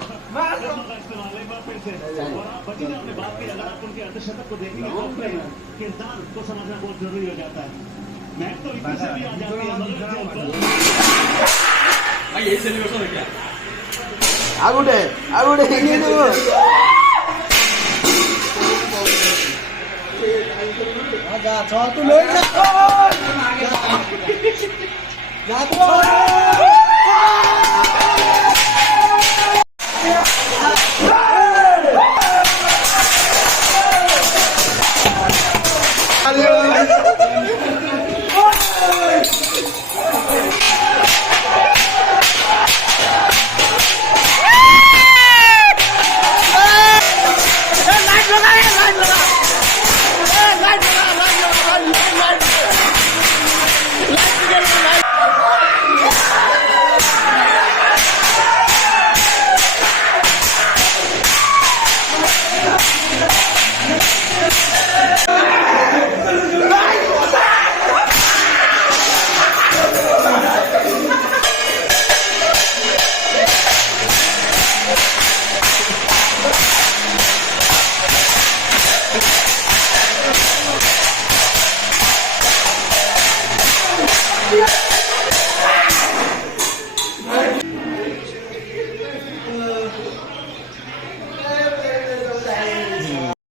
इस्तेमाल एक बार फिर से और आप बची ने अपने बाप की अगर आप उनके अर्धशतक को देखेंगे तो अपने किरदार को समझना बहुत जरूरी हो जाता है। मैच तो इतनी से भी आ जाती है भाई यही सेलिब्रेशन है क्या आगुडे ये तो जा चल तू ले जा जा तू